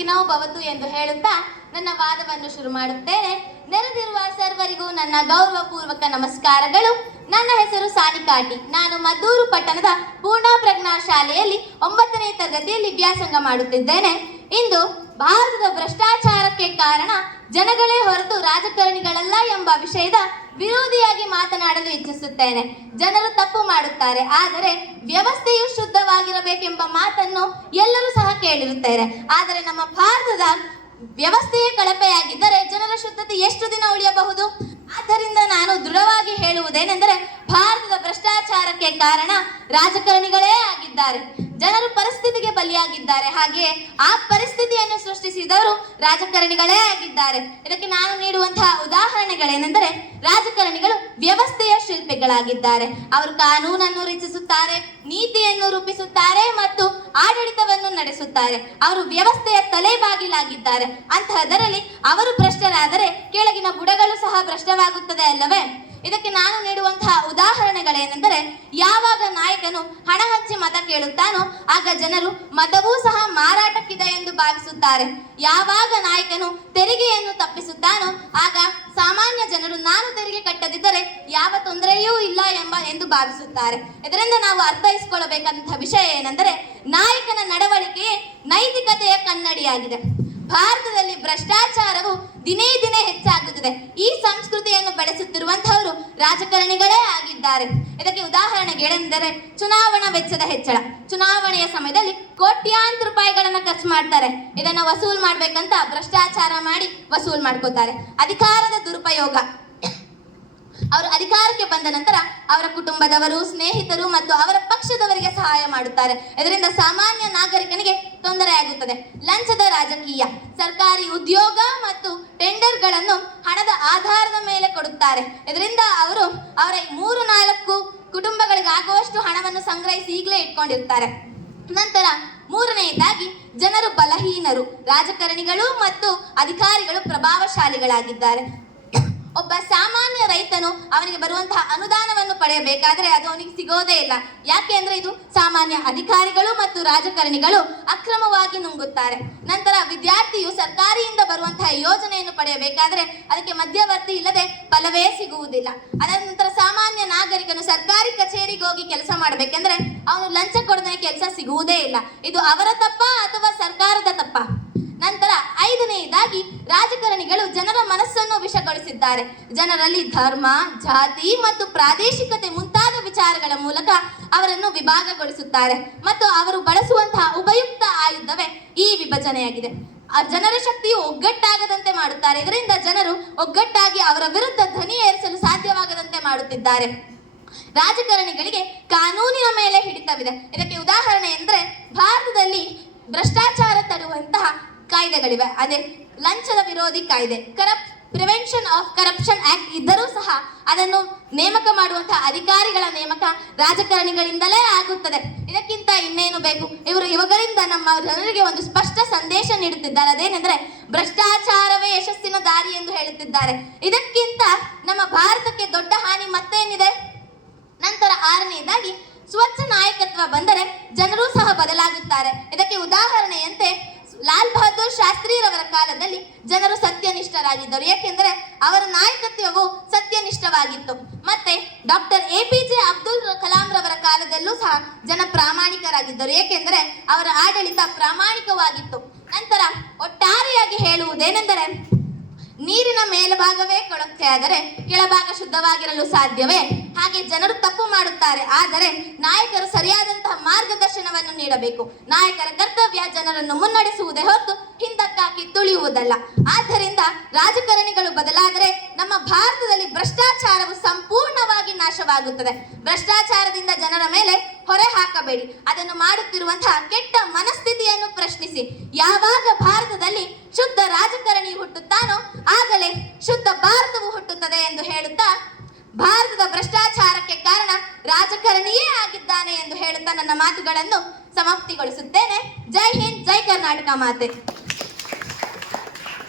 ಸುಖಿನೋ ಭವತು ಎಂದು ಹೇಳುತ್ತಾ ನನ್ನ ವಾದವನ್ನು ಶುರು ಮಾಡುತ್ತೇನೆ. ನೆರೆದಿರುವ ಸರ್ವರಿಗೂ ನನ್ನ ಗೌರವಪೂರ್ವಕ ನಮಸ್ಕಾರಗಳು. ನನ್ನ ಹೆಸರು ಸಾನಿಕಾಟಿ ನಾನು ಮದ್ದೂರು ಪಟ್ಟಣದ ಪೂರ್ಣ ಪ್ರಜ್ಞಾ ಶಾಲೆಯಲ್ಲಿ ಒಂಬತ್ತನೇ ತರಗತಿಯಲ್ಲಿ ವ್ಯಾಸಂಗ ಮಾಡುತ್ತಿದ್ದೇನೆ. ಇಂದು ಭಾರತದ ಭ್ರಷ್ಟಾಚಾರಕ್ಕೆ ಕಾರಣ ಜನಗಳೇ ಹೊರತು ರಾಜಕಾರಣಿಗಳಲ್ಲ ಎಂಬ ವಿಷಯದ ವಿರೋಧಿಯಾಗಿ ಮಾತನಾಡಲು ಇಚ್ಛಿಸುತ್ತೇನೆ. ಜನರು ತಪ್ಪು ಮಾಡುತ್ತಾರೆ, ಆದರೆ ವ್ಯವಸ್ಥೆಯು ಶುದ್ಧವಾಗಿರಬೇಕೆಂಬ ಮಾತನ್ನು ಎಲ್ಲರೂ ಸಹ ಕೇಳಿರುತ್ತಾರೆ. ಆದರೆ ನಮ್ಮ ಭಾರತದ ವ್ಯವಸ್ಥೆಯೇ ಕಳಪೆಯಾಗಿದ್ದರೆ ಜನರ ಶುದ್ಧತೆ ಎಷ್ಟು ದಿನ ಉಳಿಯಬಹುದು? ಆದ್ದರಿಂದ ನಾನು ದೃಢವಾಗಿ ಹೇಳುವುದೇನೆಂದರೆ, ಭಾರತದ ಭ್ರಷ್ಟಾಚಾರಕ್ಕೆ ಕಾರಣ ರಾಜಕಾರಣಿಗಳೇ ಆಗಿದ್ದಾರೆ. ಜನರು ಪರಿಸ್ಥಿತಿಗೆ ಬಲಿಯಾಗಿದ್ದಾರೆ. ಹಾಗೆ ಆ ಸೃಷ್ಟಿಸಿದವರು ರಾಜಕಾರಣಿಗಳೇ ಆಗಿದ್ದಾರೆ. ಇದಕ್ಕೆ ನಾನು ನೀಡುವಂತಹ ಉದಾಹರಣೆಗಳೇನೆಂದರೆ ರಾಜಕಾರಣಿಗಳು ವ್ಯವಸ್ಥೆಯ ಶಿಲ್ಪಿಗಳಾಗಿದ್ದಾರೆ. ಅವರು ಕಾನೂನನ್ನು ರಚಿಸುತ್ತಾರೆ, ನೀತಿಯನ್ನು ರೂಪಿಸುತ್ತಾರೆ ಮತ್ತು ಆಡಳಿತವನ್ನು ನಡೆಸುತ್ತಾರೆ. ಅವರು ವ್ಯವಸ್ಥೆಯ ತಲೆಬಾಗಿಲಾಗಿದ್ದಾರೆ. ಅಂತಹದರಲ್ಲಿ ಅವರು ಭ್ರಷ್ಟರಾದರೆ ಕೆಳಗಿನ ಬುಡಗಳು ಸಹ ಭ್ರಷ್ಟವಾಗುತ್ತದೆ ಅಲ್ಲವೇ? ಇದಕ್ಕೆ ನಾನು ನೀಡುವಂತಹ ಉದಾಹರಣೆಗಳೇನೆಂದರೆ, ಯಾವಾಗ ನಾಯಕನು ಹಣ ಹಚ್ಚಿ ಮತ ಕೇಳುತ್ತಾನೋ, ಆಗ ಜನರು ಮತವೂ ಸಹ ಮಾರಾಟಕ್ಕಿದೆ ಎಂದು ಭಾವಿಸುತ್ತಾರೆ. ಯಾವಾಗ ನಾಯಕನು ತೆರಿಗೆಯನ್ನು ತಪ್ಪಿಸುತ್ತಾನೋ, ಆಗ ಸಾಮಾನ್ಯ ಜನರು ನಾನು ತೆರಿಗೆ ಕಟ್ಟದಿದ್ದರೆ ಯಾವ ತೊಂದರೆಯೂ ಇಲ್ಲ ಎಂಬ ಎಂದು ಭಾವಿಸುತ್ತಾರೆ. ಇದರಿಂದ ನಾವು ಅರ್ಥೈಸಿಕೊಳ್ಳಬೇಕಾದಂತಹ ವಿಷಯ ಏನೆಂದರೆ, ನಾಯಕನ ನಡವಳಿಕೆಯೇ ನೈತಿಕತೆಯ ಕನ್ನಡಿಯಾಗಿದೆ. ಭಾರತದಲ್ಲಿ ಭ್ರಷ್ಟಾಚಾರವು ದಿನೇ ದಿನೇ ಹೆಚ್ಚಾಗುತ್ತಿದೆ. ಈ ಸಂಸ್ಕೃತಿಯನ್ನು ಬೆಳೆಸುತ್ತಿರುವಂತಹವರು ರಾಜಕಾರಣಿಗಳೇ ಆಗಿದ್ದಾರೆ. ಇದಕ್ಕೆ ಉದಾಹರಣೆಗಳೆಂದರೆ ಚುನಾವಣಾ ವೆಚ್ಚದ ಹೆಚ್ಚಳ. ಚುನಾವಣೆಯ ಸಮಯದಲ್ಲಿ ಕೋಟ್ಯಾಂತರ ರೂಪಾಯಿಗಳನ್ನ ಖರ್ಚು ಮಾಡ್ತಾರೆ. ಇದನ್ನ ವಸೂಲ್ ಮಾಡ್ಬೇಕಂತ ಭ್ರಷ್ಟಾಚಾರ ಮಾಡಿ ವಸೂಲ್ ಮಾಡ್ಕೋತಾರೆ. ಅಧಿಕಾರದ ದುರುಪಯೋಗ. ಅವರು ಅಧಿಕಾರಕ್ಕೆ ಬಂದ ನಂತರ ಅವರ ಕುಟುಂಬದವರು, ಸ್ನೇಹಿತರು ಮತ್ತು ಅವರ ಪಕ್ಷದವರಿಗೆ ಸಹಾಯ ಮಾಡುತ್ತಾರೆ. ಇದರಿಂದ ಸಾಮಾನ್ಯ ನಾಗರಿಕನಿಗೆ ತೊಂದರೆಯಾಗುತ್ತದೆ ಲಂಚದ ರಾಜಕೀಯ, ಸರ್ಕಾರಿ ಉದ್ಯೋಗ ಮತ್ತು ಟೆಂಡರ್ಗಳನ್ನು ಹಣದ ಆಧಾರದ ಮೇಲೆ ಕೊಡುತ್ತಾರೆ. ಇದರಿಂದ ಅವರು ಅವರ ಮೂರು ನಾಲ್ಕು ಕುಟುಂಬಗಳಿಗೆ ಆಗುವಷ್ಟು ಹಣವನ್ನು ಸಂಗ್ರಹಿಸಿ ಈಗಲೇ ಇಟ್ಕೊಂಡಿರ್ತಾರೆ. ನಂತರ ಮೂರನೆಯದಾಗಿ ಜನರು ಬಲಹೀನರು, ರಾಜಕಾರಣಿಗಳು ಮತ್ತು ಅಧಿಕಾರಿಗಳು ಪ್ರಭಾವಶಾಲಿಗಳಾಗಿದ್ದಾರೆ. ಒಬ್ಬ ಸಾಮಾನ್ಯ ರೈತನು ಅವನಿಗೆ ಬರುವಂತಹ ಅನುದಾನವನ್ನು ಪಡೆಯಬೇಕಾದರೆ ಅದು ಅವನಿಗೆ ಸಿಗೋದೇ ಇಲ್ಲ. ಯಾಕೆ ಅಂದ್ರೆ ಇದು ಸಾಮಾನ್ಯ ಅಧಿಕಾರಿಗಳು ಮತ್ತು ರಾಜಕಾರಣಿಗಳು ಅಕ್ರಮವಾಗಿ ನುಂಗುತ್ತಾರೆ. ನಂತರ ವಿದ್ಯಾರ್ಥಿಯು ಸರ್ಕಾರಿಯಿಂದ ಬರುವಂತಹ ಯೋಜನೆಯನ್ನು ಪಡೆಯಬೇಕಾದರೆ ಅದಕ್ಕೆ ಮಧ್ಯವರ್ತಿ ಇಲ್ಲದೆ ಫಲವೇ ಸಿಗುವುದಿಲ್ಲ. ಅದರ ನಂತರ ಸಾಮಾನ್ಯ ನಾಗರಿಕನು ಸರ್ಕಾರಿ ಕಚೇರಿಗೆ ಹೋಗಿ ಕೆಲಸ ಮಾಡಬೇಕೆಂದ್ರೆ ಅವನು ಲಂಚ ಕೊಡದೇ ಕೆಲಸ ಸಿಗುವುದೇ ಇಲ್ಲ. ಇದು ಅವರ ತಪ್ಪ ಅಥವಾ ಸರ್ಕಾರದ ತಪ್ಪ? ನಂತರ ಐದನೆಯದಾಗಿ ರಾಜಕಾರಣಿಗಳು ಜನರ ಮನಸ್ಸನ್ನು ವಿಷಗೊಳಿಸಿದ್ದಾರೆ. ಜನರಲ್ಲಿ ಧರ್ಮ, ಜಾತಿ ಮತ್ತು ಪ್ರಾದೇಶಿಕತೆ ಮುಂತಾದ ವಿಚಾರಗಳ ಮೂಲಕ ಅವರನ್ನು ವಿಭಾಗಗೊಳಿಸುತ್ತಾರೆ ಮತ್ತು ಅವರು ಬಳಸುವಂತಹ ಉಪಯುಕ್ತ ಆಯುಧವೇ ಈ ವಿಭಜನೆಯಾಗಿದೆ. ಆ ಜನರ ಶಕ್ತಿಯು ಒಗ್ಗಟ್ಟಾಗದಂತೆ ಮಾಡುತ್ತಾರೆ. ಇದರಿಂದ ಜನರು ಒಗ್ಗಟ್ಟಾಗಿ ಅವರ ವಿರುದ್ಧ ಧ್ವನಿ ಏರಿಸಲು ಸಾಧ್ಯವಾಗದಂತೆ ಮಾಡುತ್ತಿದ್ದಾರೆ. ರಾಜಕಾರಣಿಗಳಿಗೆ ಕಾನೂನಿನ ಮೇಲೆ ಹಿಡಿತವಿದೆ. ಇದಕ್ಕೆ ಉದಾಹರಣೆ ಎಂದರೆ, ಭಾರತದಲ್ಲಿ ಭ್ರಷ್ಟಾಚಾರ ತರುವಂತಹ ಕಾಯ್ದೆಗಳಿವೆ. ಅದೇ ಲಂಚದ ವಿರೋಧಿ ಕಾಯ್ದೆ. ಕರಪ್ ಪ್ರಿವೆನ್ಷನ್ ಆಫ್ ಕರಪ್ಷನ್ ಆಕ್ಟ್ ಇದ್ದರೂ ಸಹ ಅದನ್ನು ನೇಮಕ ಮಾಡುವಂತಹ ಅಧಿಕಾರಿಗಳ ನೇಮಕ ರಾಜಕಾರಣಿಗಳಿಂದಲೇ ಆಗುತ್ತದೆ. ಇದಕ್ಕಿಂತ ಇನ್ನೇನು ಬೇಕು? ಇವರು ಇವಗಳಿಂದ ನಮ್ಮ ಜನರಿಗೆ ಒಂದು ಸ್ಪಷ್ಟ ಸಂದೇಶ ನೀಡುತ್ತಿದ್ದಾರೆ. ಅದೇನೆಂದರೆ ಭ್ರಷ್ಟಾಚಾರವೇ ಯಶಸ್ಸಿನ ದಾರಿ ಎಂದು ಹೇಳುತ್ತಿದ್ದಾರೆ. ಇದಕ್ಕಿಂತ ನಮ್ಮ ಭಾರತಕ್ಕೆ ದೊಡ್ಡ ಹಾನಿ ಮತ್ತೇನಿದೆ? ನಂತರ ಆರನೆಯದಾಗಿ ಸ್ವಚ್ಛ ನಾಯಕತ್ವ ಬಂದರೆ ಜನರೂ ಸಹ ಬದಲಾಗುತ್ತಾರೆ. ಕಾಲದಲ್ಲಿ ಜನರು ಸತ್ಯನಿಷ್ಠರಾಗಿದ್ದರು. ಏಕೆಂದರೆ ಅವರ ನಾಯಕತ್ವವು ಸತ್ಯನಿಷ್ಠವಾಗಿತ್ತು. ಮತ್ತೆ doctor A P J Abdul Kalam ರವರ ಕಾಲದಲ್ಲೂ ಸಹ ಜನ ಪ್ರಾಮಾಣಿಕರಾಗಿದ್ದರು. ಏಕೆಂದರೆ ಅವರ ಆಡಳಿತ ಪ್ರಾಮಾಣಿಕವಾಗಿತ್ತು. ನಂತರ ಒಟ್ಟಾರೆಯಾಗಿ ಹೇಳುವುದೇನೆಂದರೆ, ನೀರಿನ ಮೇಲ್ಭಾಗವೇ ಆದರೆ ಕೆಳಭಾಗ ಶುದ್ಧವಾಗಿರಲು ಸಾಧ್ಯವೇ? ಹಾಗೆ ಜನರು ತಪ್ಪು ಮಾಡುತ್ತಾರೆ. ಆದರೆ ನಾಯಕರು ಸರಿಯಾದಂತಹ ಮಾರ್ಗದರ್ಶನವನ್ನು ನೀಡಬೇಕು. ನಾಯಕರ ಕರ್ತವ್ಯ ಜನರನ್ನು ಮುನ್ನಡೆಸುವುದೇ ಹೊರತು ಹಿಂದಕ್ಕಾಕಿ ತುಳಿಯುವುದಲ್ಲ. ಆದ್ದರಿಂದ ರಾಜಕಾರಣಿಗಳು ಬದಲಾದರೆ ನಮ್ಮ ಭಾರತದಲ್ಲಿ ಭ್ರಷ್ಟಾಚಾರವು ಸಂಪೂರ್ಣವಾಗಿ ನಾಶವಾಗುತ್ತದೆ. ಭ್ರಷ್ಟಾಚಾರದಿಂದ ಜನರ ಮೇಲೆ ಹೊರೆ ಹಾಕಬೇಡಿ. ಅದನ್ನು ಮಾಡುತ್ತಿರುವಂತಹ ಕೆಟ್ಟ ಮನಸ್ಥಿತಿಯನ್ನು ಪ್ರಶ್ನಿಸಿ. ಯಾವಾಗ ಭಾರತದಲ್ಲಿ ಶುದ್ಧ ರಾಜಕಾರಣಿ ಹುಟ್ಟುತ್ತಾನೋ ಆಗಲೇ ಶುದ್ಧ ಭಾರತವು ಹುಟ್ಟುತ್ತದೆ ಎಂದು ಹೇಳುತ್ತಾ ಭಾರತದ ಭ್ರಷ್ಟಾಚಾರಕ್ಕೆ ಕಾರಣ ರಾಜಕಾರಣಿಯೇ ಆಗಿದ್ದಾನೆ ಎಂದು ಹೇಳುತ್ತಾ ನನ್ನ ಮಾತುಗಳನ್ನು ಸಮಾಪ್ತಿಗೊಳಿಸುತ್ತೇನೆ. ಜೈ ಹಿಂದ್, ಜೈ ಕರ್ನಾಟಕ ಮಾತೆ.